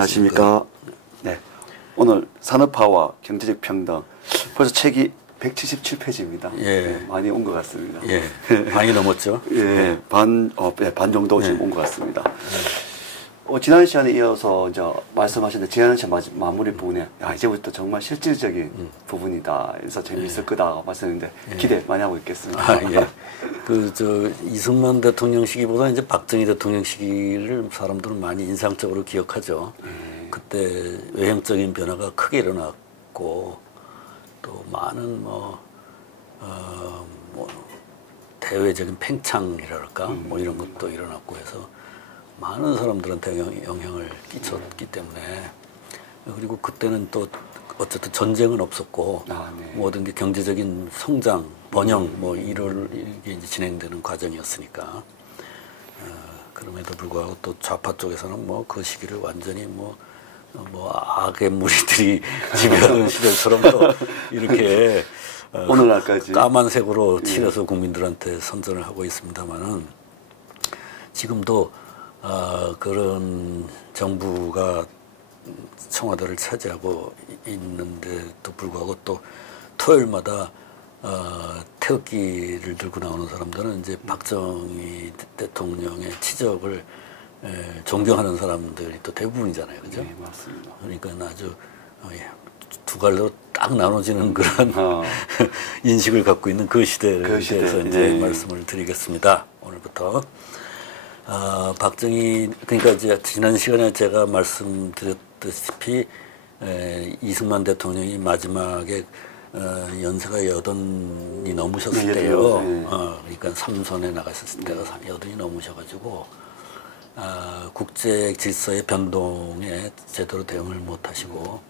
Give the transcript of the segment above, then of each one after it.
안녕하십니까. 네, 오늘 산업화와 경제적 평등 벌써 책이 177페이지입니다. 예. 네, 많이 온 것 같습니다. 예, 많이 넘었죠. 예, 반 정도 지금 온 것 같습니다. 지난 시간에 이어서 이제 말씀하셨는데 지난 시간 마무리 부분에 이제부터 정말 실질적인 부분이다. 그래서 재미있을 거다 말씀했는데 기대 많이 하고 있겠습니다. 예. 이승만 대통령 시기보다 이제 박정희 대통령 시기를 사람들은 많이 인상적으로 기억하죠. 그때 외형적인 변화가 크게 일어났고 또 많은 대외적인 팽창이랄까 뭐 이런 것도 일어났고 해서 많은 사람들한테 영향을 끼쳤기 때문에 그리고 그때는 또 어쨌든 전쟁은 없었고 모든 게 경제적인 성장, 번영 뭐 이게 이제 진행되는 과정이었으니까 그럼에도 불구하고 또 좌파 쪽에서는 뭐 그 시기를 완전히 악의 무리들이 지배하던 시절처럼 또 이렇게 오늘날까지 까만색으로 칠해서 국민들한테 선전을 하고 있습니다만은 지금도 그런 정부가 청와대를 차지하고 있는데도 불구하고 또 토요일마다 태극기를 들고 나오는 사람들은 이제 박정희 대통령의 치적을 존경하는 사람들이 또 대부분이잖아요, 그죠? 네, 맞습니다. 그러니까 아주 두 갈래로 딱 나눠지는 그런 인식을 갖고 있는 그 시대에 대해서 이제 말씀을 드리겠습니다. 오늘부터. 박정희, 그러니까 이제 지난 시간에 제가 말씀드렸다시피, 이승만 대통령이 마지막에 연세가 80이 넘으셨을 때요. 그러니까 삼선에 나가셨을 때가 80이 넘으셔가지고, 국제 질서의 변동에 제대로 대응을 못 하시고,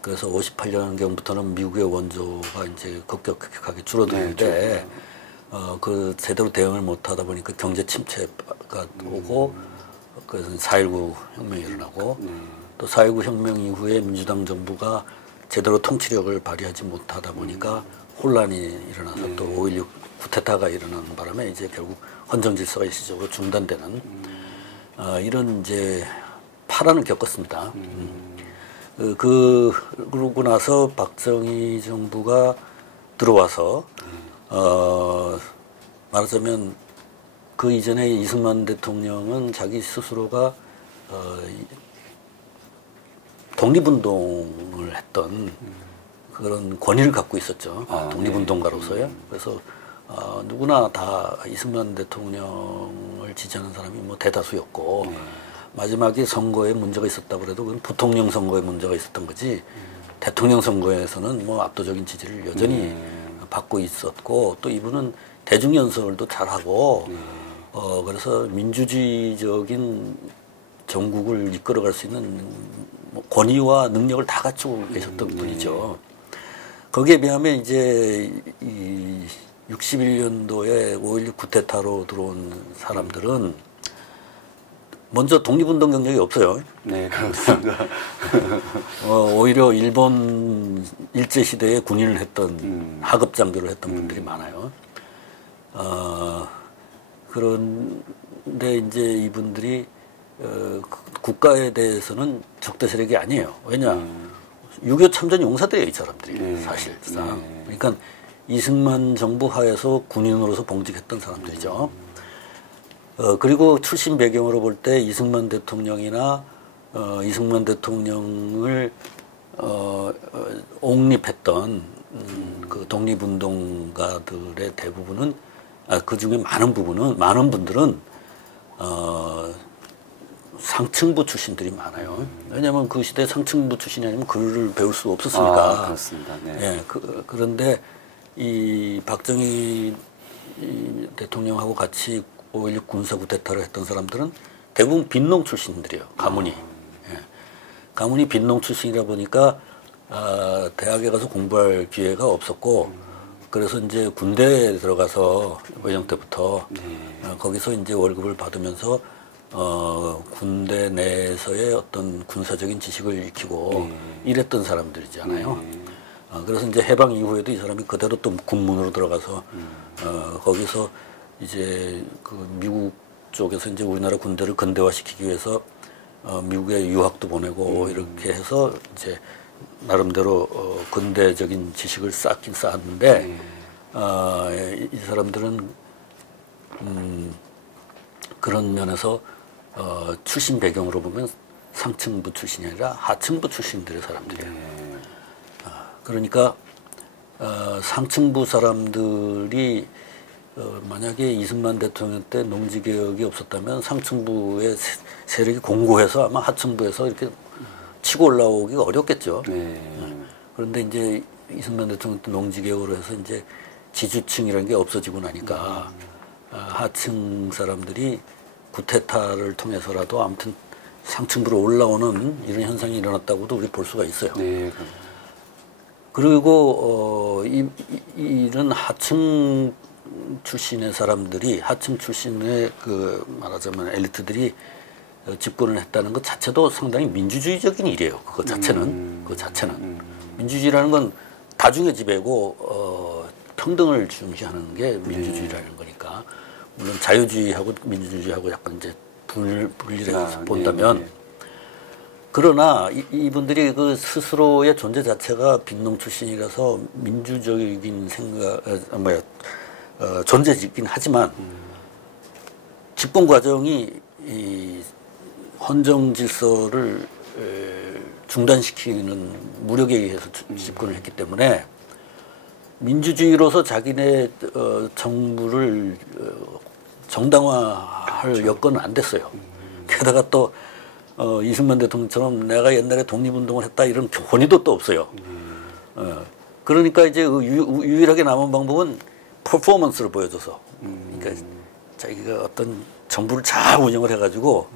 그래서 58년경부터는 미국의 원조가 이제 급격하게 줄어드는데, 그 제대로 대응을 못 하다 보니까 경제 침체가 오고, 그래서 4.19 혁명이 일어나고, 또 4.19 혁명 이후에 민주당 정부가 제대로 통치력을 발휘하지 못하다 보니까 혼란이 일어나서 또 5.16 쿠데타가 일어나는 바람에 이제 결국 헌정 질서가 일시적으로 중단되는 이런 이제 파란을 겪었습니다. 그러고 나서 박정희 정부가 들어와서 말하자면 그 이전에 이승만 대통령은 자기 스스로가 독립운동을 했던 그런 권위를 갖고 있었죠. 독립운동가로서요. 그래서 누구나 다 이승만 대통령을 지지하는 사람이 뭐 대다수였고 마지막에 선거에 문제가 있었다고 해도 그건 부통령 선거에 문제가 있었던 거지 대통령 선거에서는 뭐 압도적인 지지를 여전히 받고 있었고 또 이분은 대중연설도 잘하고 그래서 민주주의적인 전국을 이끌어갈 수 있는 권위와 능력을 다 갖추고 계셨던 분이죠. 거기에 비하면 이제 이 61년도에 5.16 쿠데타로 들어온 사람들은 먼저 독립운동 경력이 없어요. 네, 그렇습니다. 오히려 일본 일제시대에 군인을 했던, 하급 장교를 했던 분들이 많아요. 그런데 이제 이분들이, 국가에 대해서는 적대 세력이 아니에요. 왜냐? 6.25 참전 용사들이에요, 이 사람들이. 사실상. 그러니까 이승만 정부 하에서 군인으로서 봉직했던 사람들이죠. 그리고 출신 배경으로 볼 때 이승만 대통령이나 이승만 대통령을 옹립했던 그 독립운동가들의 대부분은 그 중에 많은 분들은 상층부 출신들이 많아요. 왜냐하면 그 시대 상층부 출신이 아니면 글을 배울 수 없었으니까. 그렇습니다. 네. 예, 그런데 이 박정희 대통령하고 같이 5.16 군사 쿠데타를 했던 사람들은 대부분 빈농 출신들이에요. 가문이. 예. 가문이 빈농 출신이라 보니까 대학에 가서 공부할 기회가 없었고 그래서 이제 군대에 들어가서 외정 때부터 거기서 이제 월급을 받으면서 군대 내에서의 어떤 군사적인 지식을 익히고 이랬던 사람들이잖아요. 그래서 이제 해방 이후에도 이 사람이 그대로 또 군문으로 들어가서 거기서 이제 그 미국 쪽에서 이제 우리나라 군대를 근대화시키기 위해서 미국에 유학도 보내고 이렇게 해서 이제 나름대로 근대적인 지식을 쌓긴 쌓았는데 이 사람들은 그런 면에서 출신 배경으로 보면 상층부 출신이 아니라 하층부 출신들의 사람들이에요. 그러니까 상층부 사람들이 만약에 이승만 대통령 때 농지개혁이 없었다면 상층부의 세력이 공고해서 아마 하층부에서 이렇게 치고 올라오기가 어렵겠죠. 그런데 이제 이승만 대통령 때 농지개혁으로 해서 이제 지주층이라는 게 없어지고 나니까 하층 사람들이 구테타를 통해서라도 아무튼 상층부로 올라오는 이런 현상이 일어났다고도 우리 볼 수가 있어요. 그리고 이런 하층 출신의 사람들이 하층 출신의 그 말하자면 엘리트들이 집권을 했다는 것 자체도 상당히 민주주의적인 일이에요. 그거 자체는 민주주의라는 건 다중의 지배고 평등을 중시하는 게 민주주의라는 거니까 물론 자유주의하고 민주주의하고 약간 이제 분리해서 본다면 그러나 이분들이 그 스스로의 존재 자체가 빈농 출신이라서 민주적인 생각 존재이긴 하지만 집권 과정이 이 헌정 질서를 중단시키는 무력에 의해서 집권을 했기 때문에 민주주의로서 자기네 정부를 정당화할 여건은 안 됐어요. 게다가 또 이승만 대통령처럼 내가 옛날에 독립운동을 했다 이런 권위도 또 없어요. 그러니까 이제 유일하게 남은 방법은 퍼포먼스를 보여줘서 그러니까 자기가 어떤 정부를 잘 운영을 해가지고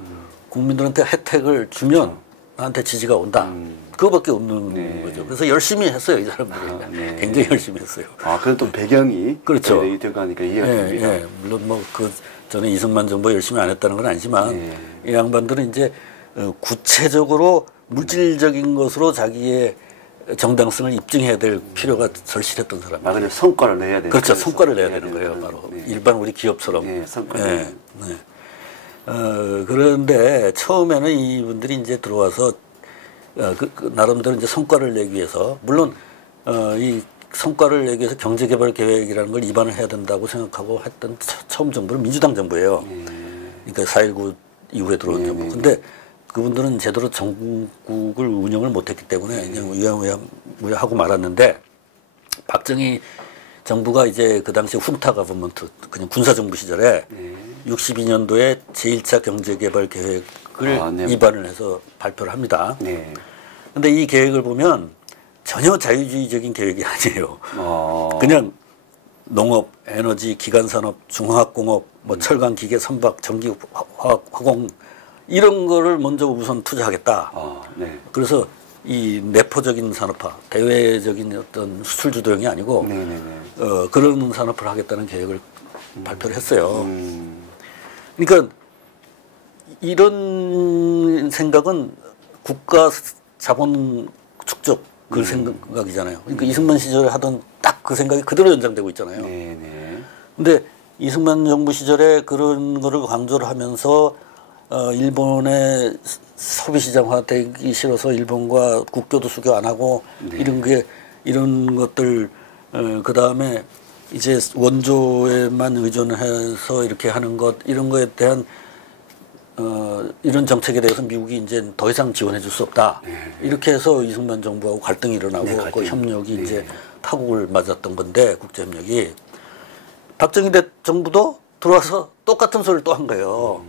국민들한테 혜택을 주면 나한테 지지가 온다. 그거밖에 없는 거죠. 그래서 열심히 했어요, 이 사람들이. 굉장히 열심히 했어요. 그래도 또 배경이 그렇죠. 들어가니까 이해가 됩니다. 물론 뭐 저는 이승만 정부 열심히 안 했다는 건 아니지만 이 양반들은 이제 구체적으로 물질적인 것으로 자기의 정당성을 입증해야 될 필요가 절실했던 사람이에요. 근데 성과를 내야 되는 그렇죠. 성과를 내야 되는 거예요. 바로 일반 우리 기업처럼. 그런데 처음에는 이분들이 이제 들어와서 나름대로 이제 성과를 내기 위해서 물론 이 성과를 내기 위해서 경제개발 계획이라는 걸 입안을 해야 된다고 생각하고 했던 처음 정부는 민주당 정부예요. 그러니까 4.19 이후에 들어온 정부. 근데 그분들은 제대로 전국을 운영을 못했기 때문에 그냥 우야우야 하고 말았는데 박정희 정부가 이제 그 당시 훈타 가버먼트 그냥 군사정부 시절에 62년도에 제1차 경제개발 계획을 입안을 해서 발표를 합니다. 근데 이 계획을 보면 전혀 자유주의적인 계획이 아니에요. 그냥 농업, 에너지, 기간산업, 중화학공업, 뭐 철강, 기계, 선박, 전기, 화학, 화공 이런 거를 먼저 우선 투자하겠다. 그래서 이 내포적인 산업화, 대외적인 어떤 수출 주도형이 아니고 그런 산업을 하겠다는 계획을 발표를 했어요. 그러니까 이런 생각은 국가 자본 축적 그 생각이잖아요. 그러니까 이승만 시절에 하던 딱 그 생각이 그대로 연장되고 있잖아요. 근데 이승만 정부 시절에 그런 거를 강조를 하면서 일본의 소비시장화 되기 싫어서 일본과 국교도 수교 안 하고 이런 것들 그 다음에 이제 원조에만 의존해서 이렇게 하는 것 이런 거에 대한 이런 정책에 대해서 미국이 이제 더 이상 지원해 줄 수 없다. 이렇게 해서 이승만 정부하고 갈등이 일어나고 그 협력이 이제 파국을 맞았던 건데 국제협력이 박정희 정부도 들어와서 똑같은 소리를 또 한 거예요.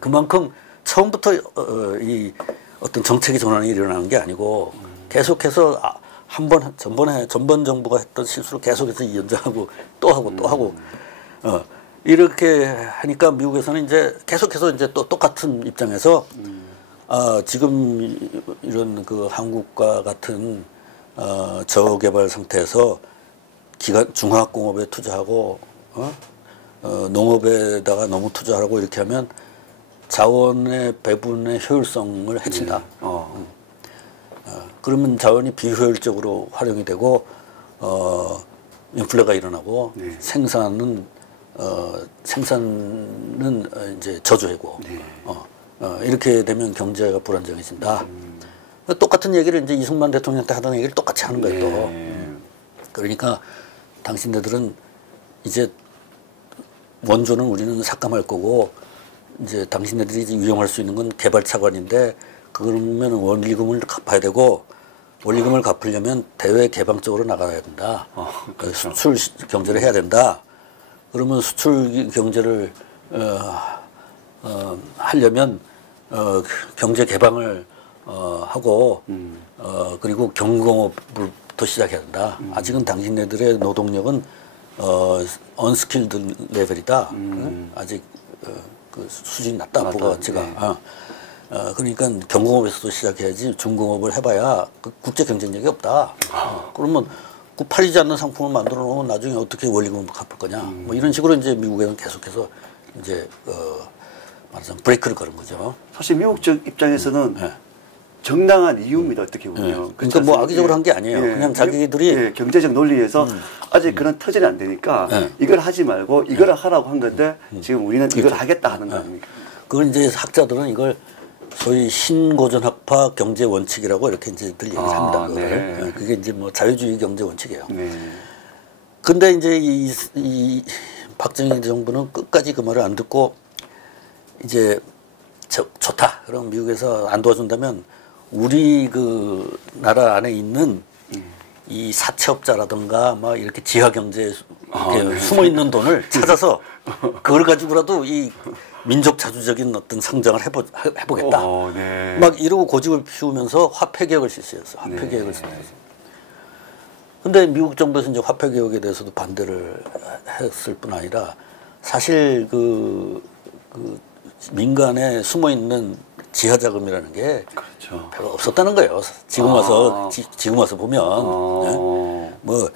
그만큼 처음부터 이 어떤 정책의 전환이 일어나는 게 아니고 계속해서 전번 정부가 했던 실수를 계속해서 연장하고 또 하고 이렇게 하니까 미국에서는 이제 계속해서 이제 또 똑같은 입장에서 지금 이런 그 한국과 같은 저개발 상태에서 중화학공업에 투자하고 농업에다가 너무 투자하고 이렇게 하면 자원의 배분의 효율성을 해친다. 그러면 자원이 비효율적으로 활용이 되고 인플레가 일어나고 네. 생산은 이제 저조하고 이렇게 되면 경제가 불안정해진다. 똑같은 얘기를 이제 이승만 대통령한테 하던 얘기를 똑같이 하는 거예요. 또. 그러니까 당신네들은 이제 원조는 우리는 삭감할 거고 이제 당신네들이 이제 유용할 수 있는 건 개발 차관인데 그러면 원리금을 갚아야 되고 원리금을 갚으려면 대외 개방적으로 나가야 된다. 그렇죠. 수출 경제를 해야 된다. 그러면 수출 경제를 하려면 경제 개방을 하고 그리고 경공업부터 시작해야 된다. 아직은 당신네들의 노동력은 언스킬드 레벨이다. 아직 그 수준이 낮다. 부가가치가. 네. 그러니까 경공업에서도 시작해야지 중공업을 해봐야 그 국제 경쟁력이 없다. 그러면 그 팔리지 않는 상품을 만들어 놓으면 나중에 어떻게 원리금을 갚을 거냐. 뭐 이런 식으로 이제 미국에는 계속해서 이제 말하자면 브레이크를 거는 거죠. 사실 미국 쪽 입장에서는 정당한 이유입니다. 어떻게 보면. 그러니까 뭐 악의적으로 한 게 아니에요. 그냥 자기들이 경제적 논리에서 아직 그런 터전이 안 되니까 이걸 하지 말고 이걸 하라고 한 건데 지금 우리는 이걸 하겠다 하는 거 아닙니까? 그걸 이제 학자들은 이걸 소위 신고전학파 경제 원칙이라고 이렇게 이제들 얘기를 합니다. 네. 그게 이제 뭐 자유주의 경제 원칙이에요. 네. 근데 이제 이 박정희 정부는 끝까지 그 말을 안 듣고 이제 좋다. 그럼 미국에서 안 도와준다면 우리 그 나라 안에 있는 이 사채업자라든가 막 이렇게 지하 경제에 이렇게 숨어 있는 돈을 찾아서 그걸 가지고라도 이 민족 자주적인 어떤 성장을 해보겠다. 네. 막 이러고 고집을 피우면서 화폐 개혁을 실시했어. 화폐 개혁을 실시했어. 근데 미국 정부에서 이제 화폐 개혁에 대해서도 반대를 했을 뿐 아니라 사실 그 민간에 숨어 있는 지하 자금이라는 게 그렇죠. 별로 없었다는 거예요. 지금 와서 지금 와서 보면 뭐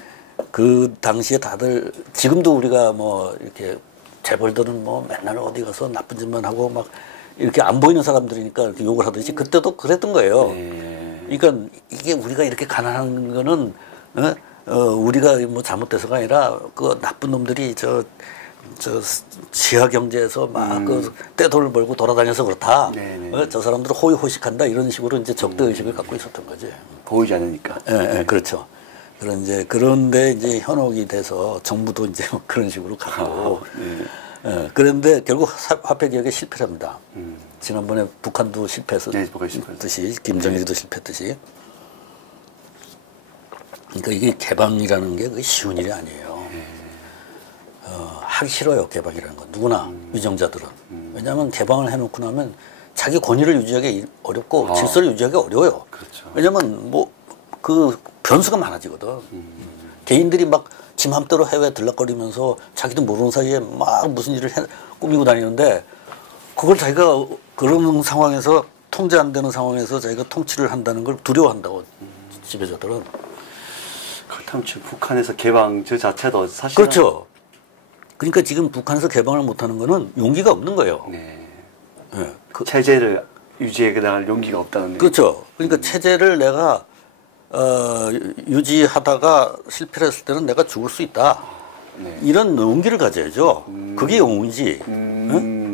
그 당시에 다들 지금도 우리가 뭐 이렇게 재벌들은 뭐 맨날 어디 가서 나쁜 짓만 하고 막 이렇게 안 보이는 사람들이니까 이렇게 욕을 하듯이 그때도 그랬던 거예요. 그러니까 이게 우리가 이렇게 가난한 거는 우리가 뭐 잘못돼서가 아니라 그 나쁜 놈들이 저 지하 경제에서 막 그 떼돈을 벌고 돌아다녀서 그렇다. 저 사람들은 호의호식한다 이런 식으로 이제 적대 의식을 갖고 있었던 거지. 보이지 않으니까. 예, 그렇죠. 그런데 이제 현혹이 돼서 정부도 이제 그런 식으로 가고. 그런데 결국 화폐 개혁에 실패를 합니다. 지난번에 북한도 실패했듯이 김정일도 실패했듯이. 그러니까 이게 개방이라는 게 그게 쉬운 일이 아니에요. 하기 싫어요, 개방이라는 건. 누구나, 위정자들은. 왜냐하면 개방을 해놓고 나면 자기 권위를 유지하기 어렵고 질서를 유지하기 어려워요. 그렇죠. 왜냐하면 뭐 그 변수가 많아지거든. 개인들이 막 지 맘대로 해외 들락거리면서 자기도 모르는 사이에 막 무슨 일을 꾸미고 다니는데 그걸 자기가 그런 상황에서 통제 안 되는 상황에서 자기가 통치를 한다는 걸 두려워한다고 지배자들은. 그렇다면 지금 북한에서 개방 저 자체도 사실 그렇죠. 그러니까 지금 북한에서 개방을 못하는 거는 용기가 없는 거예요. 네. 체제를 유지해 나갈 용기가 없다는 얘기. 그렇죠. 그러니까 체제를 내가 유지하다가 실패를 했을 때는 내가 죽을 수 있다. 이런 용기를 가져야죠. 그게 영웅이지.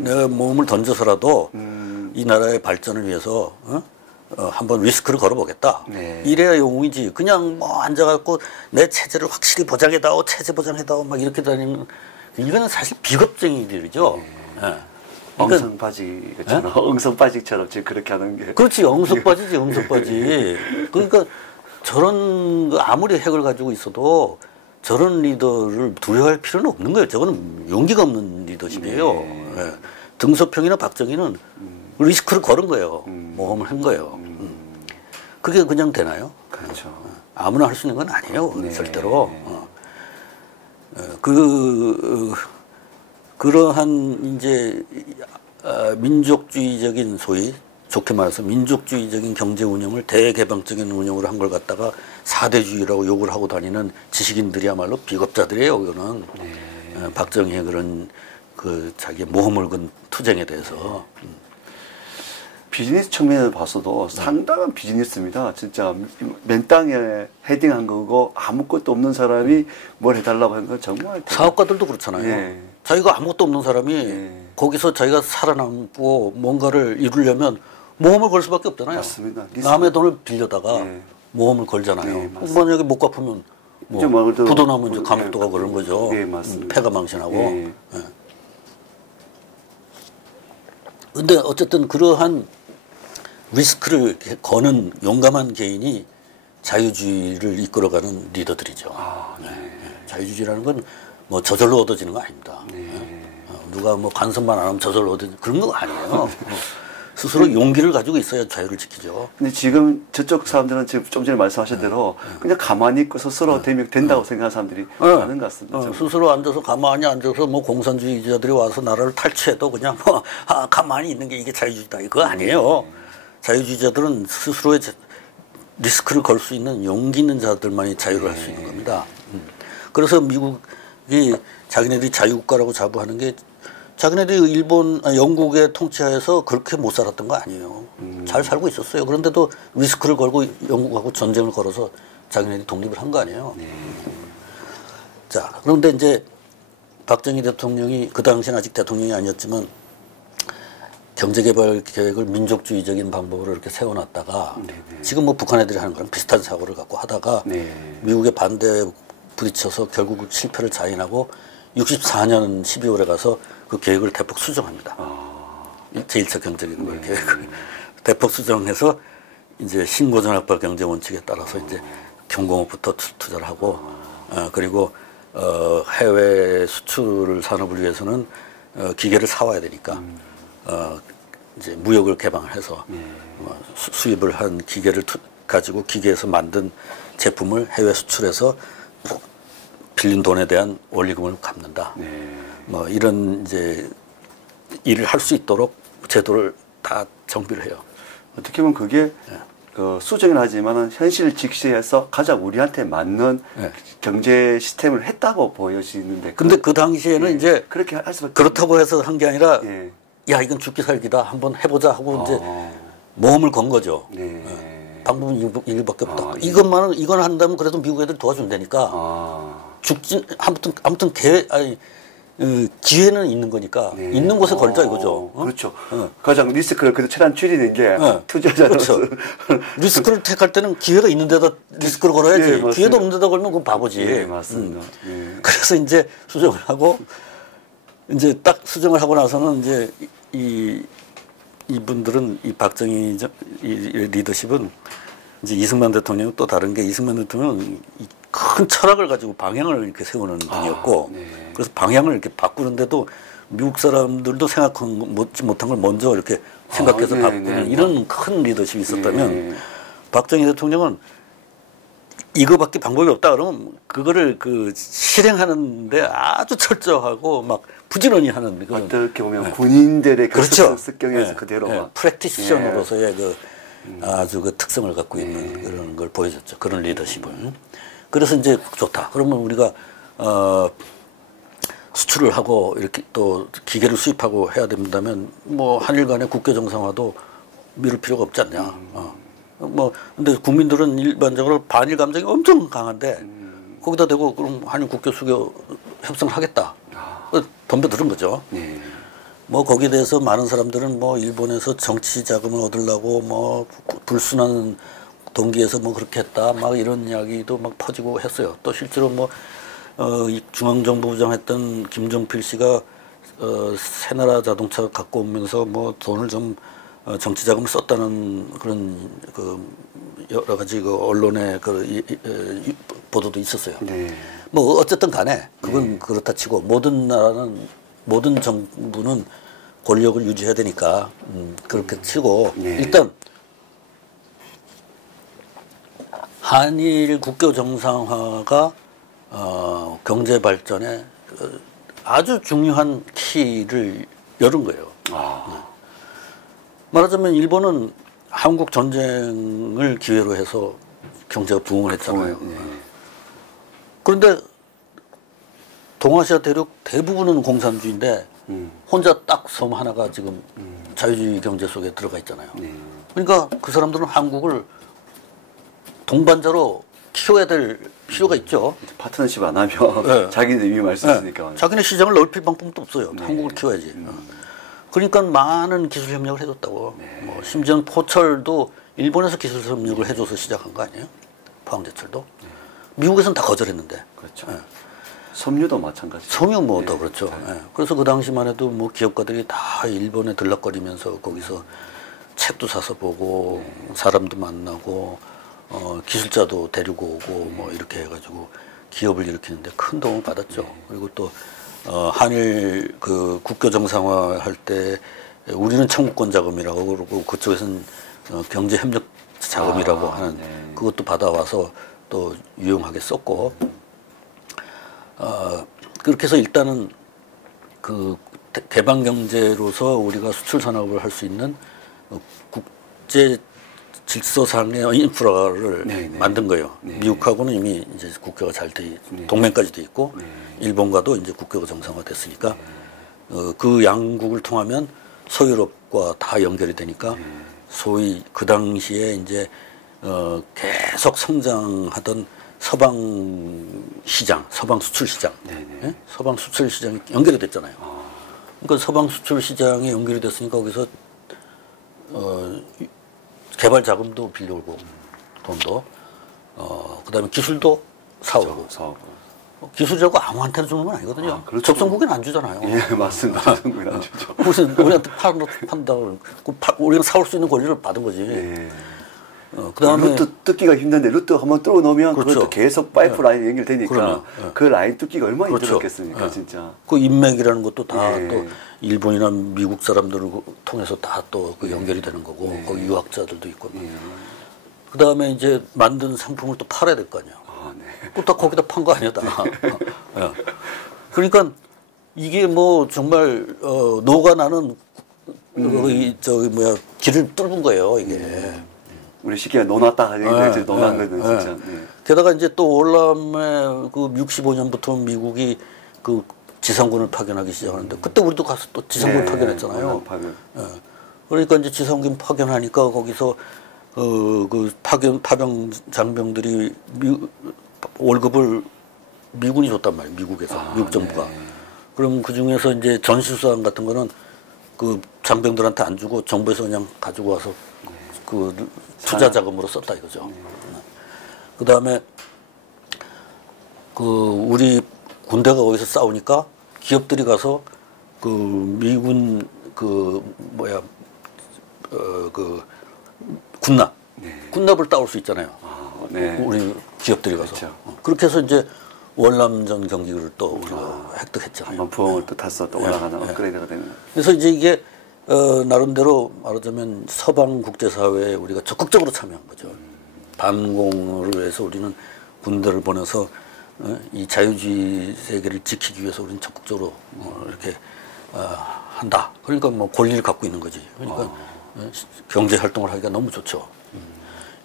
내가 몸을 던져서라도 이 나라의 발전을 위해서 한번 리스크를 걸어보겠다. 이래야 영웅이지. 그냥 뭐 앉아갖고 내 체제를 확실히 보장해다오, 체제 보장해다오 막 이렇게 다니는 이거는 사실 비겁쟁이들이죠. 그러니까, 엉성바지처럼 엉성바지처럼 지금 그렇게 하는 게. 그렇지, 엉성바지지, 엉성바지. 그러니까 저런 아무리 핵을 가지고 있어도 저런 리더를 두려워할 필요는 없는 거예요. 저거는 용기가 없는 리더십이에요. 등소평이나 박정희는 리스크를 걸은 거예요. 모험을 한 거예요. 그게 그냥 되나요? 그렇죠. 아무나 할 수 있는 건 아니에요. 절대로. 그러한 이제 민족주의적인 소위 좋게 말해서 민족주의적인 경제 운영을 대개방적인 운영으로 한 걸 갖다가 사대주의라고 욕을 하고 다니는 지식인들이야말로 비겁자들이에요. 이거는 박정희의 그런 그 자기 모험을 건 투쟁에 대해서. 비즈니스 측면에서 봤어도 상당한 비즈니스입니다. 진짜 맨 땅에 헤딩한 거고 아무것도 없는 사람이 뭘 해달라고 하는 건 정말 사업가들도 그렇잖아요. 예. 자기가 아무것도 없는 사람이 예. 거기서 자기가 살아남고 뭔가를 이루려면 모험을 걸 수밖에 없잖아요. 맞습니다. 남의 돈을 빌려다가 예. 모험을 걸잖아요. 예, 만약에 못 갚으면 뭐 부도나면 이제 감옥도 가고 그런 거죠. 예, 맞습니다. 패가 망신하고. 예. 예. 근데 어쨌든 그러한 리스크를 거는 용감한 개인이 자유주의를 이끌어가는 리더들이죠. 네. 자유주의라는 건 뭐 저절로 얻어지는 거 아닙니다. 누가 뭐 간섭만 안 하면 저절로 얻어지는 그런 거 아니에요. 스스로 용기를 가지고 있어야 자유를 지키죠. 근데 지금 저쪽 사람들은 지금 좀 전에 말씀하신 대로 그냥 가만히 있고 스스로 되면 된다고 생각하는 사람들이 많은 것 같습니다. 스스로 앉아서 가만히 앉아서 뭐 공산주의자들이 와서 나라를 탈취해도 그냥 뭐 가만히 있는 게 이게 자유주의다. 이거 아니에요. 자유주의자들은 스스로의 리스크를 걸 수 있는 용기 있는 자들만이 자유를 할 수 있는 겁니다. 그래서 미국이 자기네들이 자유국가라고 자부하는 게 자기네들이 영국의 통치하에서 그렇게 못 살았던 거 아니에요. 잘 살고 있었어요. 그런데도 리스크를 걸고 영국하고 전쟁을 걸어서 자기네들이 독립을 한 거 아니에요. 자, 그런데 이제 박정희 대통령이 그 당시는 아직 대통령이 아니었지만 경제개발 계획을 민족주의적인 방법으로 이렇게 세워놨다가 지금 뭐 북한 애들이 하는 거랑 비슷한 사고를 갖고 하다가 미국의 반대에 부딪혀서 결국 실패를 자인하고 64년 12월에 가서 그 계획을 대폭 수정합니다. 제1차 경제개발 계획을 대폭 수정해서 이제 신고전학발 경제 원칙에 따라서 이제 경공업부터 투자를 하고 그리고 해외 수출 산업을 위해서는 기계를 사와야 되니까 이제 무역을 개방을 해서 수입을 한 기계를 가지고 기계에서 만든 제품을 해외 수출해서 빌린 돈에 대한 원리금을 갚는다. 뭐 이런 이제 일을 할 수 있도록 제도를 다 정비를 해요. 어떻게 보면 그게 수정은 하지만은 현실을 직시해서 가장 우리한테 맞는 경제 시스템을 했다고 보여지는데. 근데 그 당시에는 이제 그렇게 할 수밖에 그렇다고 해서 한 게 아니라 야 이건 죽기 살기다 한번 해보자 하고 이제 모험을 건 거죠. 방법은 이거밖에 없다. 이건 한다면 그래도 미국 애들 도와준다니까. 죽진 아무튼 기회는 있는 거니까 있는 곳에 걸자 이거죠. 그렇죠. 가장 리스크를 그래도 최대한 줄이는 게 투자자로서. 그렇죠. 리스크를 택할 때는 기회가 있는 데다 리스크를 걸어야지. 기회도 없는 데다 걸면 그건 바보지. 맞습니다. 그래서 이제 수정을 하고 이제 딱 수정을 하고 나서는 이제 이분들은 이 박정희 이 리더십은 이제 이승만 대통령은 또 다른 게 이승만 대통령은 큰 철학을 가지고 방향을 이렇게 세우는 분이었고 그래서 방향을 이렇게 바꾸는데도 미국 사람들도 생각하지 못한 걸 먼저 이렇게 생각해서 바꾸는 이런 큰 리더십이 있었다면 박정희 대통령은 이거밖에 방법이 없다 그러면 그거를 실행하는데 아주 철저하고 막 부지런히 하는 그런 어떻게 보면 군인들의 그렇죠. 습경에서 그대로 프랙티셔너로서의 아주 그 특성을 갖고 있는 그런 걸 보여줬죠. 그런 리더십을. 그래서 이제 좋다. 그러면 우리가 수출을 하고 이렇게 또 기계를 수입하고 해야 된다면 뭐 한일 간의 국교 정상화도 미룰 필요가 없지 않냐. 뭐 근데 국민들은 일반적으로 반일 감정이 엄청 강한데 거기다 대고 그럼 한일 국교 수교 협상을 하겠다. 덤벼드는 거죠. 뭐 거기에 대해서 많은 사람들은 뭐 일본에서 정치 자금을 얻으려고 뭐 불순한 동기에서 뭐 그렇게 했다 막 이런 이야기도 막 퍼지고 했어요. 또 실제로 뭐 이 중앙정보부장 했던 김종필 씨가 새나라 자동차 갖고 오면서 뭐 돈을 좀 정치 자금을 썼다는 그런 그 여러 가지 그 언론의 보도도 있었어요. 뭐 어쨌든 간에 그건 그렇다 치고 모든 정부는 권력을 유지해야 되니까 그렇게 치고 일단 한일 국교 정상화가 경제 발전에 아주 중요한 키를 열은 거예요. 말하자면 일본은 한국 전쟁을 기회로 해서 경제가 부흥을 했잖아요. 그런데 동아시아 대륙 대부분은 공산주의인데 혼자 딱 섬 하나가 지금 자유주의 경제 속에 들어가 있잖아요. 그러니까 그 사람들은 한국을 동반자로 키워야 될 필요가 있죠. 파트너십 안 하면 자기네 위험할 수 있으니까. 자기네 시장을 넓힐 방법도 없어요. 한국을 키워야지. 그러니까 많은 기술 협력을 해줬다고. 뭐 심지어 포철도 일본에서 기술 협력을 해줘서 시작한 거 아니에요? 포항제철도. 미국에서는 다 거절했는데. 그렇죠. 섬유도 마찬가지. 섬유 뭐 더 그렇죠. 그래서 그 당시만 해도 뭐 기업가들이 다 일본에 들락거리면서 거기서 책도 사서 보고 사람도 만나고 기술자도 데리고 오고 뭐 이렇게 해가지고 기업을 일으키는데 큰 도움을 받았죠. 그리고 또 한일 그 국교 정상화 할 때 우리는 청구권 자금이라고 그러고 그쪽에서는 경제 협력 자금이라고 하는 그것도 받아와서 또 유용하게 썼고 그렇게 해서 일단은 그 개방 경제로서 우리가 수출 산업을 할 수 있는 국제 질서상의 인프라를 만든 거예요. 미국하고는 이미 이제 국교가 잘 돼, 동맹까지 돼 있고, 일본과도 이제 국교가 정상화됐으니까, 그 양국을 통하면 서유럽과 다 연결이 되니까, 소위 그 당시에 이제, 계속 성장하던 서방 시장, 서방 수출 시장, 예? 서방 수출 시장이 연결이 됐잖아요. 그러니까 서방 수출 시장에 연결이 됐으니까 거기서, 개발 자금도 빌려오고 돈도 그 다음에 기술도 사오고 기술이라고 아무한테나 주는 건 아니거든요. 그렇죠. 적성국에는 안 주잖아요. 예, 맞습니다. 적성국에는 안 주죠. 무슨 우리한테 판다고 우리가 사올 수 있는 권리를 받은 거지. 그다음에 루트 뜯기가 힘든데 루트 한번 뚫어 놓으면 그렇죠. 그것도 계속 파이프 라인이 연결되니까 그 라인 뚫기가 얼마나 그렇죠. 힘들었겠습니까, 진짜. 그 인맥이라는 것도 다 또 일본이나 미국 사람들을 통해서 다 또 그 연결이 되는 거고 거기 유학자들도 있고. 그다음에 이제 만든 상품을 또 팔아야 될 거 아니야. 또 다 거기다 판 거 아니야, 다. 그러니까 이게 뭐 정말 녹아나는 저기 뭐야 길을 뚫은 거예요, 이게. 우리 쉽게 논았다 하는데 논한 거는 진짜. 게다가 이제 또 월남에 그 65년부터 미국이 그 지상군을 파견하기 시작하는데 그때 우리도 가서 또 지상군 파견했잖아요. 그러니까 이제 지상군 파견하니까 거기서 그 파병 장병들이 월급을 미군이 줬단 말이에요. 미국에서 미국 정부가. 그럼 그 중에서 이제 전시수당 같은 거는 그 장병들한테 안 주고 정부에서 그냥 가지고 와서 그 투자 자금으로 썼다 이거죠. 그 다음에 그 우리 군대가 거기서 싸우니까 기업들이 가서 그 미군 그 뭐야 그 군납을 따올 수 있잖아요. 우리 기업들이 가서 그렇죠. 그렇게 해서 이제 월남전 경기를 또 우리가 획득했잖아요. 한번 부엉을 또 타서 또 올라가는 업그레이드가 되는. 그래서 이제 이게 나름대로 말하자면 서방 국제사회에 우리가 적극적으로 참여한 거죠. 반공을 해서 우리는 군대를 보내서 이 자유주의 세계를 지키기 위해서 우리는 적극적으로 이렇게 한다. 그러니까 뭐 권리를 갖고 있는 거지. 그러니까 경제 활동을 하기가 너무 좋죠.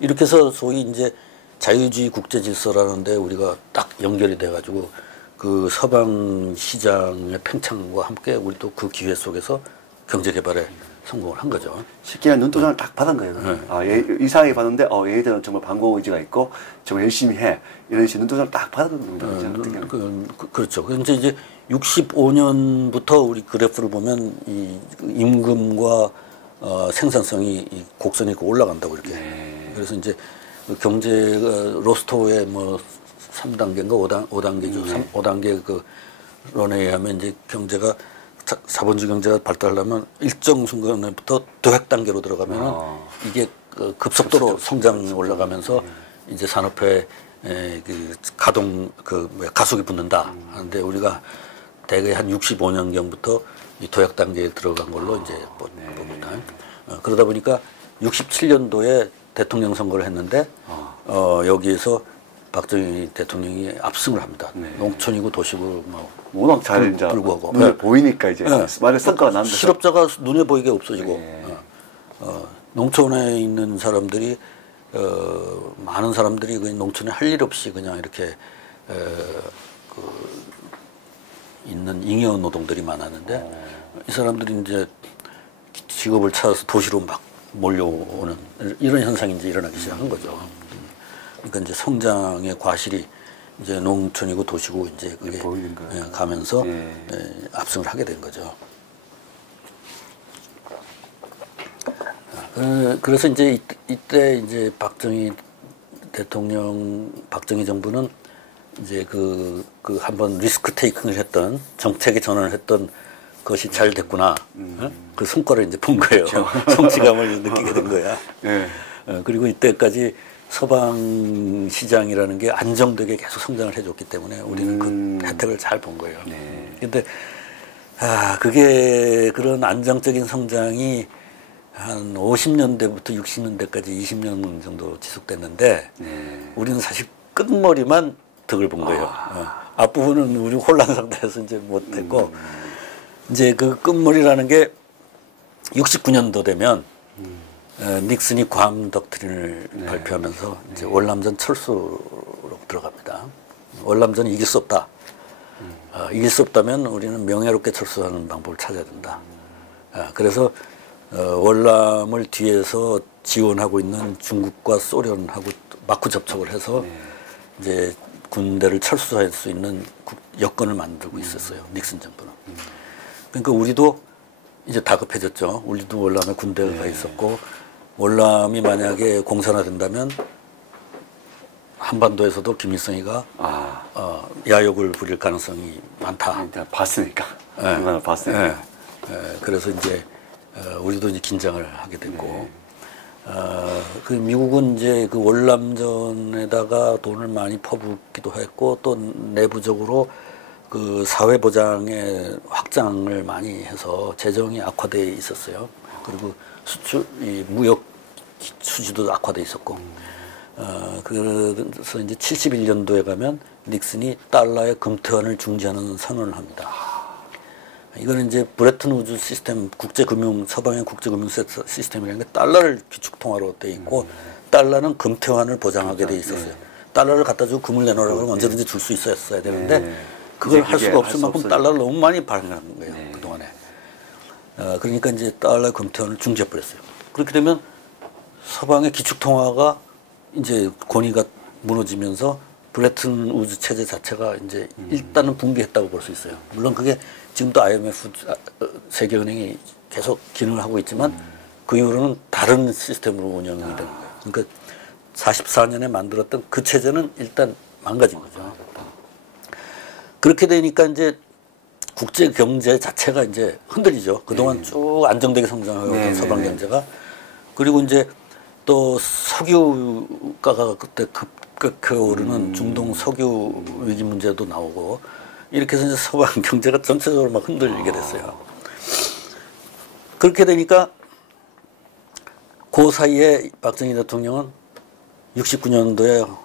이렇게 해서 소위 이제 자유주의 국제 질서라는데 우리가 딱 연결이 돼가지고 그 서방 시장의 팽창과 함께 우리도 그 기회 속에서 경제 개발에 성공을 한 거죠. 쉽게 눈도장을 딱 받은 거예요. 이상하게 받는데 얘들은 정말 반공 의지가 있고 정말 열심히 해. 이런 식으로 눈도장을 딱 받은 겁니다. 그렇죠. 그런데 이제 65년부터 우리 그래프를 보면 이 임금과 생산성이 이 곡선이 올라간다고 이렇게. 그래서 이제 그 경제가 로스토의 뭐 3단계인가 5단계죠. 5단계 그 론에 의하면 이제 경제가 자본주의 경제가 발달하려면 일정 순간부터 도약 단계로 들어가면 이게 급속도로 성장이 올라가면서 이제 산업의 그 가동 가속이 붙는다 하는데 우리가 대개 한 65년경부터 이 도약 단계에 들어간 걸로 이제 봅니다. 그러다 보니까 67년도에 대통령 선거를 했는데 여기에서 박정희 대통령이 압승을 합니다. 농촌이고 도시고 뭐 워낙 잘 불구하고 눈에 보이니까 이제 말의 성과가 난다. 실업자가 눈에 보이게 없어지고 농촌에 있는 사람들이 많은 사람들이 그 농촌에 할 일 없이 그냥 이렇게 있는 잉여 노동들이 많았는데 이 사람들이 이제 직업을 찾아서 도시로 막 몰려오는 이런 현상이 이제 일어나기 시작한 거죠. 그러니까 이제 성장의 과실이 이제 농촌이고 도시고 이제 그게 가면서 압승을 하게 된 거죠. 그래서 이제 이때 이제 박정희 정부는 이제 그 한번 리스크 테이킹을 했던 정책에 전환을 했던 그것이 잘 됐구나. 그 성과를 이제 본 거예요. 그렇죠. 성취감을 느끼게 된 거야. 그리고 이때까지 서방 시장이라는 게 안정되게 계속 성장을 해줬기 때문에 우리는 그 혜택을 잘 본 거예요. 근데 그게 그런 안정적인 성장이 한 50년대부터 60년대까지 20년 정도 지속됐는데 우리는 사실 끝머리만 덕을 본 거예요. 앞부분은 우리 혼란 상태에서 이제 못했고 이제 그 끝머리라는 게 69년도 되면 닉슨이 괌 덕트린을 발표하면서 이제 월남전 철수로 들어갑니다. 월남전은 이길 수 없다. 이길 수 없다면 우리는 명예롭게 철수하는 방법을 찾아야 된다. 그래서 월남을 뒤에서 지원하고 있는 중국과 소련하고 마쿠 접촉을 해서 이제 군대를 철수할 수 있는 여건을 만들고 있었어요. 닉슨 정부는. 그러니까 우리도 이제 다급해졌죠. 우리도 월남에 군대가 있었고 월남이 만약에 공산화된다면 한반도에서도 김일성이가 야욕을 부릴 가능성이 많다. 봤으니까. 봤으니까. 그래서 이제 우리도 이제 긴장을 하게 됐고 그 미국은 이제 그 월남전에다가 돈을 많이 퍼붓기도 했고 또 내부적으로 그 사회보장의 확장을 많이 해서 재정이 악화되어 있었어요. 그리고 이 무역 수지도 악화되어 있었고, 그래서 이제 71년도에 가면 닉슨이 달러의 금태환을 중지하는 선언을 합니다. 이거는 이제 브레튼 우즈 시스템, 서방의 국제금융 시스템이라는 게 달러를 기축통화로 되어 있고, 달러는 금태환을 보장하게 되어 있었어요. 달러를 갖다 주고 금을 내놓으라고 하면 언제든지 줄 수 있었어야 되는데, 그걸 할 수가 없을 만큼 달러를 너무 많이 발행한 거예요. 그동안에. 그러니까 이제 달러 금태환을 중지해버렸어요. 그렇게 되면 서방의 기축통화가 이제 권위가 무너지면서 브레튼 우즈 체제 자체가 이제 일단은 붕괴했다고 볼 수 있어요. 물론 그게 지금도 IMF, 세계은행이 계속 기능을 하고 있지만 그 이후로는 다른 시스템으로 운영이 되는 거예요. 그러니까 44년에 만들었던 그 체제는 일단 망가진 거죠. 그렇게 되니까 이제 국제 경제 자체가 이제 흔들리죠. 그동안 쭉 안정되게 성장하던 서방 경제가. 그리고 이제 또 석유가가 그때 급격히 오르는 중동 석유 위기 문제도 나오고 이렇게 해서 이제 서방 경제가 전체적으로 막 흔들리게 됐어요. 그렇게 되니까 그 사이에 박정희 대통령은 69년도에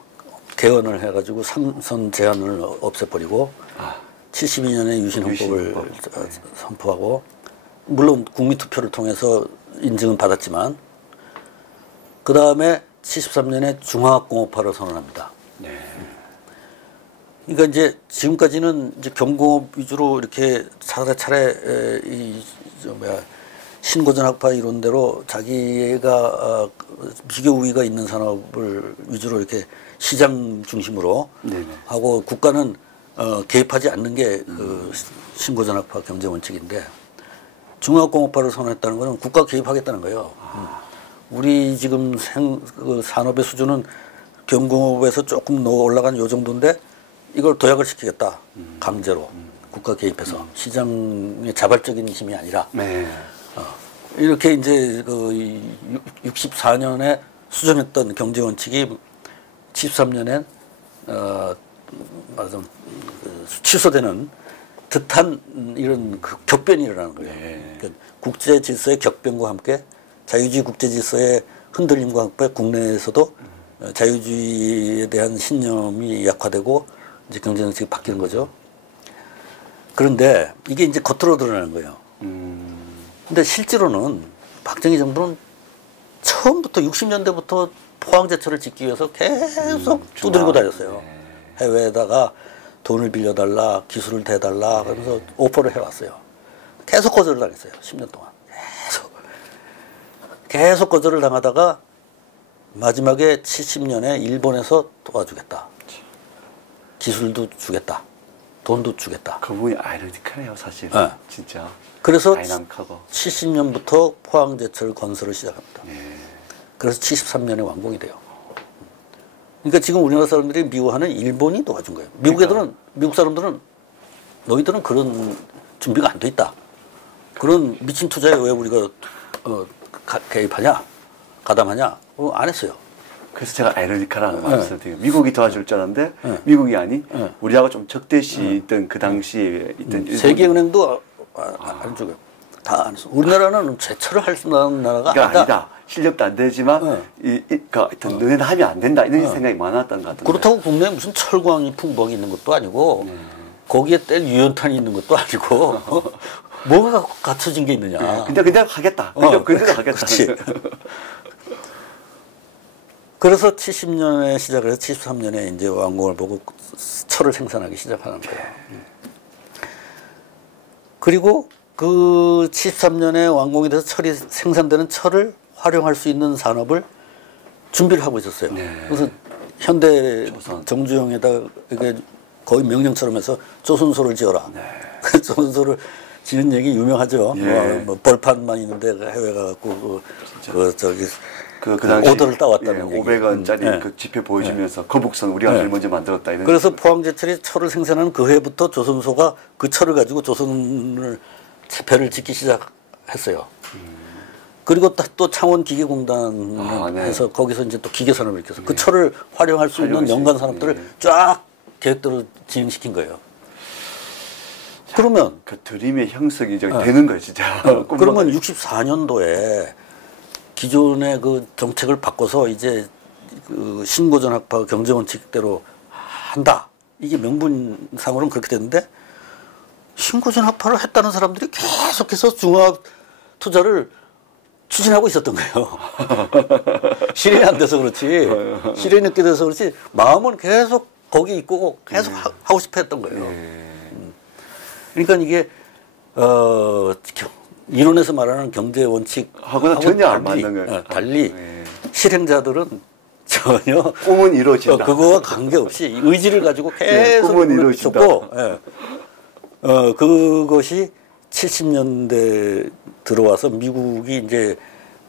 개헌을 해가지고 삼선 제한을 없애버리고 72년에 유신헌법을 선포하고 물론 국민투표를 통해서 인증은 받았지만 그 다음에 73년에 중화공업화를 선언합니다. 그러니까 이제 지금까지는 이제 경공업 위주로 이렇게 차례차례 신고전학파 이론대로 자기가 비교 우위가 있는 산업을 위주로 이렇게 시장 중심으로 하고 국가는 개입하지 않는 게 그 신고전학파 경제 원칙인데 중화공업화를 선언했다는 것은 국가 개입하겠다는 거예요. 우리 지금 그 산업의 수준은 경공업에서 조금 올라간 요 정도인데 이걸 도약을 시키겠다. 강제로 국가 개입해서 시장의 자발적인 힘이 아니라 이렇게 이제 그 64년에 수정했던 경제 원칙이 73년엔 말하자면 취소되는 듯한 이런 그 격변이 일어나는 거예요. 그러니까 국제 질서의 격변과 함께 자유주의 국제 질서의 흔들림과 함께 국내에서도 자유주의에 대한 신념이 약화되고 이제 경제 정책이 바뀌는 거죠. 그런데 이게 이제 겉으로 드러나는 거예요. 근데 실제로는 박정희 정부는 처음부터 60년대부터 포항제철을 짓기 위해서 계속 두드리고 다녔어요. 해외에다가 돈을 빌려달라, 기술을 대달라 그러면서 오퍼를 해왔어요. 계속 거절을 당했어요. 10년 동안. 계속 거절을 당하다가 마지막에 70년에 일본에서 도와주겠다. 기술도 주겠다. 돈도 주겠다. 그분이 아이러니컬해요, 사실. 네. 진짜. 그래서 다이나믹하고. 70년부터 포항제철 건설을 시작합니다. 그래서 73년에 완공이 돼요. 그러니까 지금 우리나라 사람들이 미워하는 일본이 도와준 거예요. 미국 애들은, 미국 사람들은 너희들은 그런 준비가 안 돼 있다. 그런 미친 투자에 왜 우리가 개입하냐? 가담하냐? 안 했어요. 그래서 제가 아이러니컬하는 말씀을 드려요. 미국이 도와줄 줄 알았는데 미국이 아닌 우리하고 좀 적대시 있던 그 당시에 있던 세계은행도 안 줘요. 다 안 했어. 우리나라는 제철을 할 수 있는 나라가 아니다. 실력도 안 되지만 너네는 하면 안 된다 이런 생각이 많았던 것 같은데. 그렇다고 국내에 무슨 철광이 풍부하게 있는 것도 아니고 거기에 뗄 유연탄이 있는 것도 아니고 뭐가 갖춰진 게 있느냐. 근데 그냥 하겠다. 그냥 하겠다. 그래서 70년에 시작해서 73년에 이제 완공을 보고 철을 생산하기 시작하는 거예요. 그리고 그 73년에 완공이 돼서 철이 생산되는 철을 활용할 수 있는 산업을 준비를 하고 있었어요. 그래서 현대 정주영에다 이게 거의 명령처럼 해서 조선소를 지어라. 그 조선소를 지은 얘기 유명하죠. 뭐 벌판만 있는데 해외 가갖고 그 당시 오더를 따왔다는 500원짜리 그 지표 보여주면서 거북선 우리가 제일 먼저 만들었다 이런. 그래서 포항제철이 철을 생산하는 그 해부터 조선소가 그 철을 가지고 조선을 배를 짓기 시작했어요. 그리고 또 창원 기계공단에서 거기서 이제 또 기계산업을 일으켜서 그 철을 활용할 수 있는 연관 산업들을 쫙 계획대로 진행시킨 거예요. 그러면 그 드림의 형성이 되는 거예요, 진짜. 그러면 64년도에 기존의 그 정책을 바꿔서 이제 그 신고전학파 경제원칙대로 한다. 이게 명분상으로는 그렇게 됐는데 신고전학파를 했다는 사람들이 계속해서 중화학 투자를 추진하고 있었던 거예요. 실현이 안 돼서 그렇지. 실현이 늦게 돼서 그렇지. 마음은 계속 거기 있고 계속 하고 싶어 했던 거예요. 그러니까 이게 이론에서 말하는 경제 원칙하고는 전혀 안 맞는 거예요. 달리 실행자들은 전혀 꿈은 이루어진다. 그거와 관계없이 의지를 가지고 계속 꿈은 이루어진다. 그것이 70년대 들어와서 미국이 이제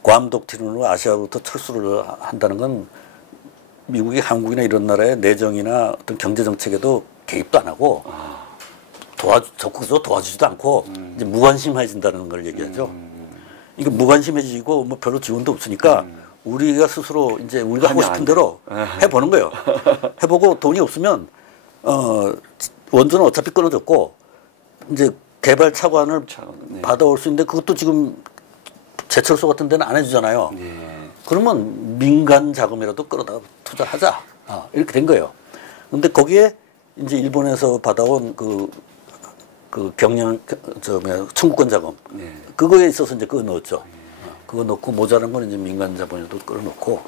괌 독트린으로 아시아로부터 철수를 한다는 건 미국이 한국이나 이런 나라의 내정이나 어떤 경제 정책에도 개입도 안 하고 적극적으로 도와주지도 않고 이제 무관심해진다는 걸 얘기하죠. 이게 무관심해지고 뭐 별로 지원도 없으니까 우리가 스스로 이제 우리가 하고 싶은 대로 해보는 거예요. 해보고 돈이 없으면 원조는 어차피 끊어졌고 이제 개발 차관을 받아올 수 있는데 그것도 지금 제철소 같은 데는 안 해주잖아요. 그러면 민간 자금이라도 끌어다가 투자하자. 이렇게 된 거예요. 근데 거기에 이제 일본에서 받아온 그 청구권 자금. 그거에 있어서 이제 그거 넣었죠. 그거 넣고 모자란 건 이제 민간 자본에도 끌어넣고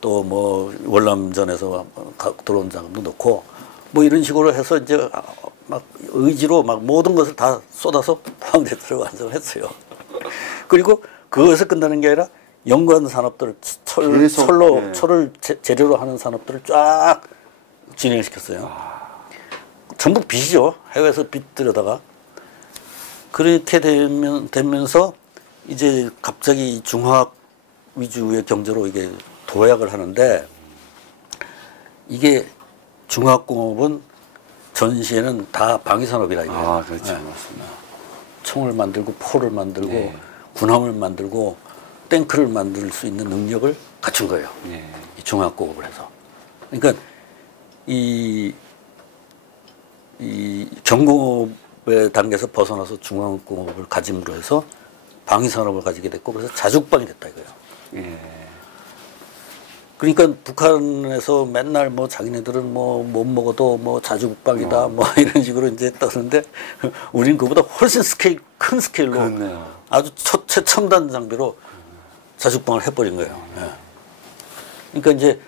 또 뭐 월남전에서 들어온 자금도 넣고 뭐 이런 식으로 해서 이제 막 의지로 막 모든 것을 다 쏟아서 포항제철을 완성했어요. 그리고 그것에서 끝나는 게 아니라 연관 산업들, 철을 재료로 하는 산업들을 쫙 진행시켰어요. 전부 빚이죠. 해외에서 빚 들여다가. 그렇게 되면서 이제 갑자기 중화학 위주의 경제로 이게 도약을 하는데 이게 중화학공업은 전시에는 다 방위산업이라 이거예요. 그렇죠. 맞습니다. 총을 만들고 포를 만들고 군함을 만들고 탱크를 만들 수 있는 능력을 갖춘 거예요. 이 중화학공업을 해서. 그러니까 이 경공업의 단계에서 벗어나서 중화학공업을 가짐으로 해서 방위산업을 가지게 됐고 그래서 자주국방이 됐다 이거예요. 그러니까 북한에서 맨날 뭐 자기네들은 뭐 못 먹어도 뭐 자주국방이다 뭐 이런 식으로 이제 떠는데 우리는 그보다 훨씬 큰 스케일로 그렇네요. 아주 최첨단 장비로 자주국방을 해버린 거예요. 그러니까 이제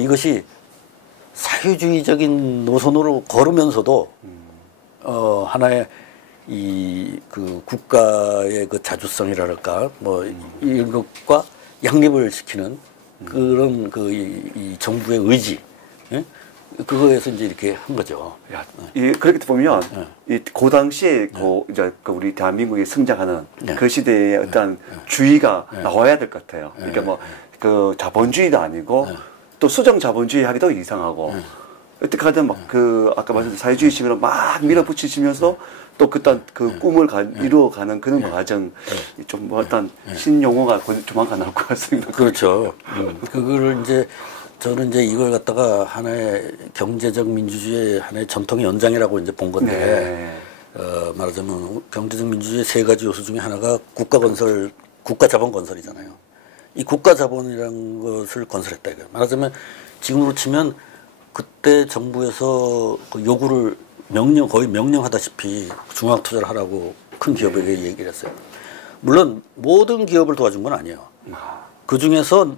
이것이 사회주의적인 노선으로 걸으면서도 하나의 이 그 국가의 그 자주성이랄까 뭐 이런 것과 양립을 시키는 그런 그 이 정부의 의지, 예? 그거에서 이제 이렇게 한 거죠. 야, 그렇게 보면 그 당시에 이제 우리 대한민국이 성장하는 그 시대의 어떤 주의가 나와야 될 것 같아요. 그러니까 뭐 그 자본주의도 아니고 또 수정 자본주의 하기도 이상하고 어떻게 하든 막 그 아까 말씀드린 사회주의식으로 막 밀어붙이시면서 또 그딴 그 꿈을 이루어가는 그런 과정 좀 뭐 어떤 신용어가 조만간 나올 것 같습니다. 그렇죠. 그거를 이제 저는 이제 이걸 갖다가 하나의 경제적 민주주의의 하나의 전통의 연장이라고 이제 본 건데, 말하자면 경제적 민주주의의 세 가지 요소 중에 하나가 국가 건설, 국가 자본 건설이잖아요. 이 국가 자본이라는 것을 건설했다 이거예요. 말하자면 지금으로 치면 그때 정부에서 그 요구를 거의 명령하다시피 중앙 투자를 하라고 큰 기업에게 얘기를 했어요. 물론 모든 기업을 도와준 건 아니에요. 그 중에서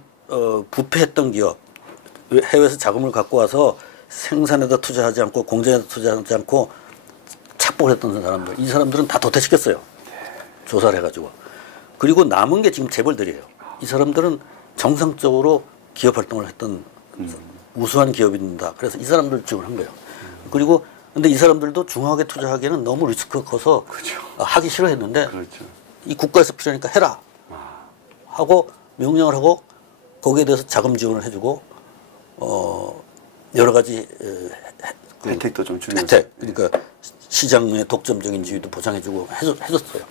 부패했던 기업, 해외에서 자금을 갖고 와서 생산에다 투자하지 않고 공장에다 투자하지 않고 착복을 했던 사람들, 이 사람들은 다 도태시켰어요. 조사를 해가지고. 그리고 남은 게 지금 재벌들이에요. 이 사람들은 정상적으로 기업 활동을 했던 우수한 기업입니다. 그래서 이 사람들 지원한 거예요. 그리고 근데 이 사람들도 중하게 투자하기에는 너무 리스크가 커서 그렇죠. 하기 싫어했는데 그렇죠. 이 국가에서 필요하니까 해라 하고 명령을 하고 거기에 대해서 자금 지원을 해주고 여러 가지 혜택도 좀 주면서 혜택 그러니까 시장의 독점적인 지위도 보장해주고 해줬어요.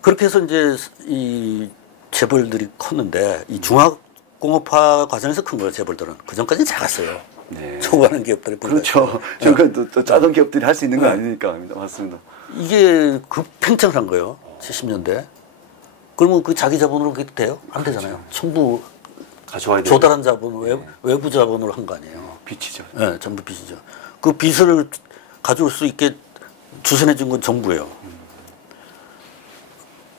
그렇게 해서 이제 이 재벌들이 컸는데 이 중화공업화 과정에서 큰 거예요. 재벌들은 그 전까지는 작았어요. 네. 초과하는 기업들이 그렇죠. 저건 또 작은 기업들이 할 수 있는 거 아니니까 맞습니다. 이게 팽창을 한 거예요. 70년대. 그러면 그 자기 자본으로 그게 돼요? 안 되잖아요. 그렇죠. 전부 가져와야 돼요. 조달한 자본, 외부 자본으로 한 거 아니에요. 빚이죠. 네, 전부 빚이죠. 그 빚을 가져올 수 있게 주선해 준 건 정부예요.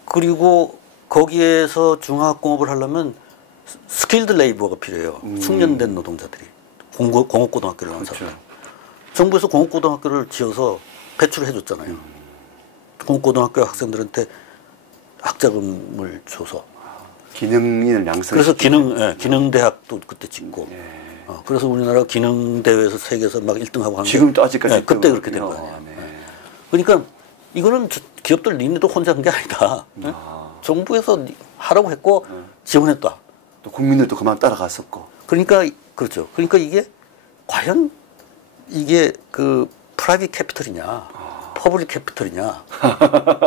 그리고 거기에서 중화학공업을 하려면 스킬드 레이버가 필요해요. 숙련된 노동자들이. 공업고등학교를 나온 사람. 정부에서 공업고등학교를 지어서 배출을 해줬잖아요. 공업고등학교 학생들한테 학자금을 줘서. 기능인을 양성. 그래서 기능대학도 그때 짓고. 그래서 우리나라 기능대회에서 세계에서 막 1등하고 하는 지금도 아직까지. 그때 그렇게 된 거 아니에요. 그러니까 이거는 기업들 니네도 혼자 한 게 아니다. 정부에서 하라고 했고 지원했다. 또 국민들도 그만 따라갔었고. 그러니까 그렇죠. 그러니까 이게 과연 이게 그 프라이빗 캐피털이냐, 퍼블릭 캐피털이냐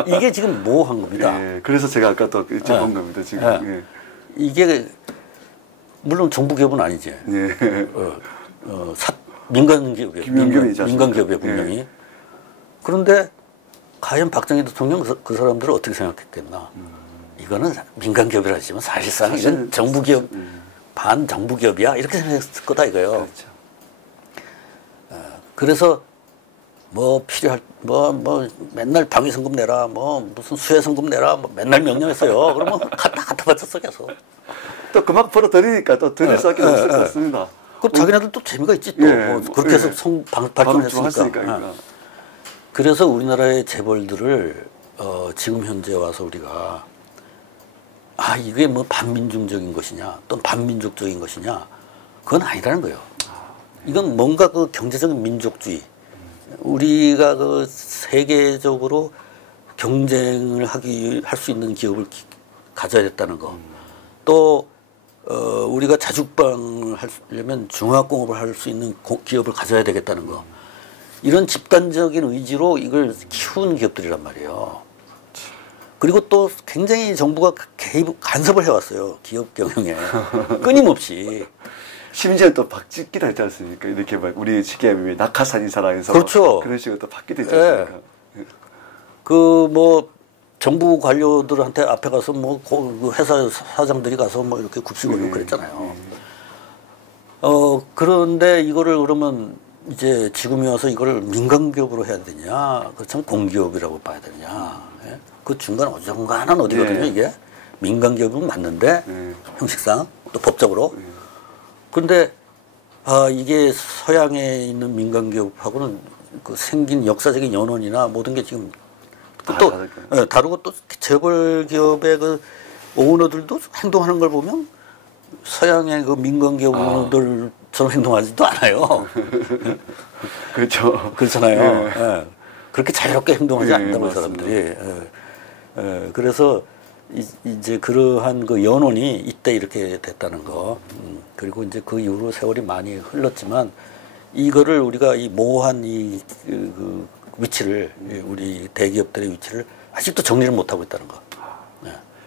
이게 지금 모호한 겁니다. 예, 그래서 제가 아까 또 여쭤본 겁니다. 지금 이게 물론 정부 기업은 아니지. 예. 민간 기업이에요. 민간 기업이에요 분명히. 예. 그런데 과연 박정희 대통령 그 사람들을 어떻게 생각했겠나? 이거는 민간 기업이라 하지만 사실상 이건 정부 기업 반정부 기업이야 이렇게 생각했을 거다 이거예요. 그렇죠. 그래서 뭐 필요할 뭐 맨날 방위성금 내라 뭐 무슨 수혜성금 내라 뭐 맨날 명령했어요. 그러면 갖다 바쳤어 계속. 또 그만큼 벌어들이니까 또 드릴 수밖에 없을 것 같습니다. 그럼 자기네들 또 재미가 있지 또 뭐 그렇게 해서 발전했으니까. 그래서 우리나라의 재벌들을 지금 현재 와서 우리가 이게 뭐 반민중적인 것이냐 또는 반민족적인 것이냐 그건 아니라는 거예요. 이건 뭔가 그 경제적인 민족주의 우리가 그 세계적으로 경쟁을 할 수 있는 기업을 가져야 됐다는 거. 또 우리가 자주국방을 하려면 중화공업을 할 수 있는 기업을 가져야 되겠다는 거. 이런 집단적인 의지로 이걸 키운 기업들이란 말이에요. 그리고 또 굉장히 정부가 간섭을 해왔어요. 기업 경영에. 끊임없이. 심지어 또 바뀌기도 했지 않습니까? 이렇게 막 우리 시계에 낙하산 인사라해서 그렇죠. 그런 식으로 또 바뀌기도 했지 않습니까? 그 뭐 정부 관료들한테 앞에 가서 뭐 회사 사장들이 가서 뭐 이렇게 굽시고 그랬잖아요. 그런데 이거를 그러면 이제 지금에 와서 이걸 민간기업으로 해야 되냐, 그렇지만 공기업이라고 봐야 되냐. 예? 그 중간 어중간한 어디거든요, 이게. 민간기업은 맞는데, 형식상, 또 법적으로. 근데 이게 서양에 있는 민간 기업하고는 그 생긴 역사적인 연원이나 모든 게 지금 또 다르고 또 재벌 기업의 그 오너들도 행동하는 걸 보면 서양의 그 민간 기업 오너들처럼 행동하지도 않아요. 그렇죠. 그렇잖아요. 예. 그렇게 자유롭게 행동하지 않는다고 사람들이. 그래서 이제 그러한 그 연원이 이때 이렇게 됐다는 거. 그리고 이제 그 이후로 세월이 많이 흘렀지만 이거를 우리가 이 모호한 그 위치를 우리 대기업들의 위치를 아직도 정리를 못 하고 있다는 거.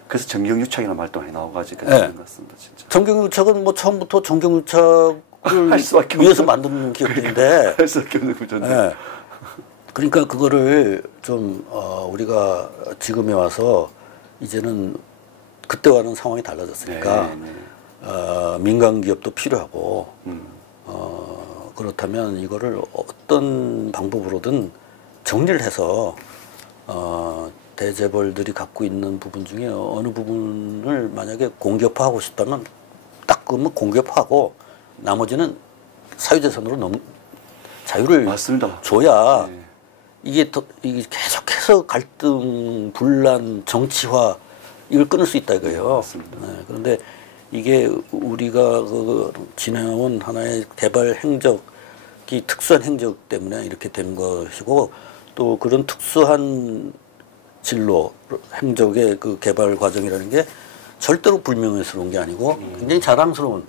그래서 정경유착이라는 말도 많이 나와가지고 그런 것 같습니다. 진짜. 정경유착은 뭐 처음부터 정경유착을 위해서 만든 기업들인데 할 수밖에 없는 구조인데. 그러니까 그거를 좀 우리가 지금에 와서 이제는 그때와는 상황이 달라졌으니까 민간 기업도 필요하고 그렇다면 이거를 어떤 방법으로든 정리를 해서 대재벌들이 갖고 있는 부분 중에 어느 부분을 만약에 공기업화하고 싶다면 딱 그러면 공기업화하고 나머지는 사유재산으로 자유를 맞습니다. 줘야 이게 계속해서 갈등, 분란, 정치화 이걸 끊을 수 있다 이거예요. 맞습니다. 그런데 이게 우리가 지나온 하나의 개발 행적이 특수한 행적 때문에 이렇게 된 것이고 또 그런 특수한 진로, 행적의 그 개발 과정이라는 게 절대로 불명예스러운 게 아니고 굉장히 자랑스러운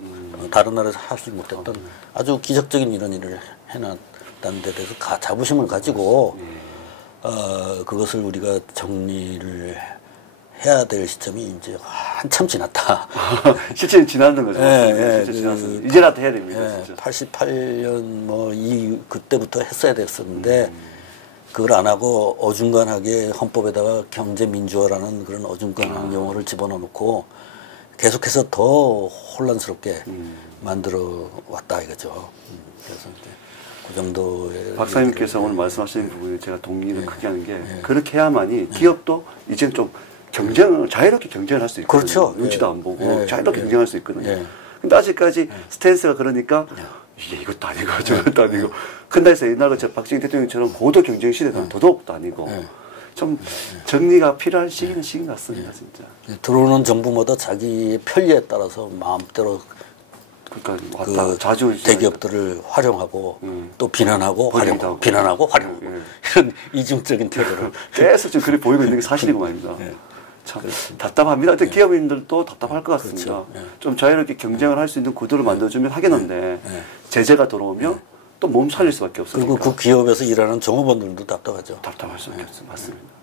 다른 나라에서 할 수 못했던 아주 기적적인 이런 일을 해놨다는 데 대해서 자부심을 가지고 그것을 우리가 정리를 해야 될 시점이 이제 한참 지났다. 실제는 지나는 거죠. 실제 지났습니다. 이제라도 해야 됩니다. 88년 그때부터 했어야 됐었는데 그걸 안 하고 어중간하게 헌법에다가 경제민주화라는 그런 어중간한 용어를 집어넣어 놓고 계속해서 더 혼란스럽게 만들어 왔다 이거죠. 그래서 이제 그 정도의 박사님께서 오늘 말씀하신 부분에 제가 동의를 크게 하는 게 그렇게 해야만이 기업도 이제는 좀 자유롭게 경쟁을 할 수 있거든요. 그렇죠. 눈치도 안 보고 자유롭게 경쟁할 수 있거든요. 근데 아직까지 스탠스가 그러니까 이게 이것도 아니고 저것도 아니고 큰나라에서 옛날 박정희 대통령처럼 고도 경쟁 시대는 더더욱도 아니고 좀 정리가 필요한 시기는 시기인 것 같습니다. 진짜. 들어오는 정부마다 자기 편리에 따라서 마음대로 그러니까 자주 대기업들을 활용하고 또 비난하고 활용하고 비난하고 활용하고 이런 이중적인 태도를 계속 지금 그렇게 보이고 있는 게 사실이고 말입니다. 참 답답합니다. 근데 기업인들도 답답할 것 같습니다. 그렇죠. 좀 자유롭게 경쟁을 할 수 있는 구도를 만들어주면 하겠는데 제재가 들어오면 또 몸 살릴 수밖에 없으니까. 그리고 그 기업에서 일하는 종업원들도 답답하죠. 답답할 수밖에 없습니다. 맞습니다.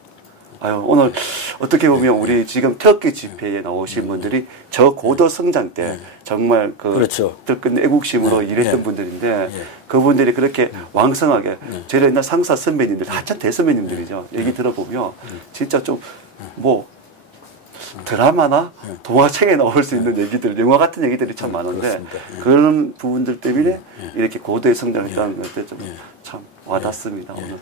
오늘 어떻게 보면 우리 지금 태극기 집회에 나오신 분들이 저 고도 성장 때 정말 그렇죠. 들끓는 애국심으로 일했던 분들인데 그분들이 그렇게 왕성하게 저희 옛날 상사 선배님들 한참 대선배님들이죠. 얘기 들어보면 진짜 좀 뭐 드라마나 동화책에 나올 수 있는 얘기들, 영화 같은 얘기들이 참 많은데 그런 부분들 때문에 이렇게 고도의 성장했다는 것에 좀 참 와닿습니다. 오늘.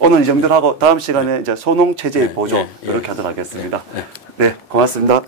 오늘 이 정도로 하고 다음 시간에 이제 소농 체제의 보조 이렇게 하도록 하겠습니다. 네, 고맙습니다.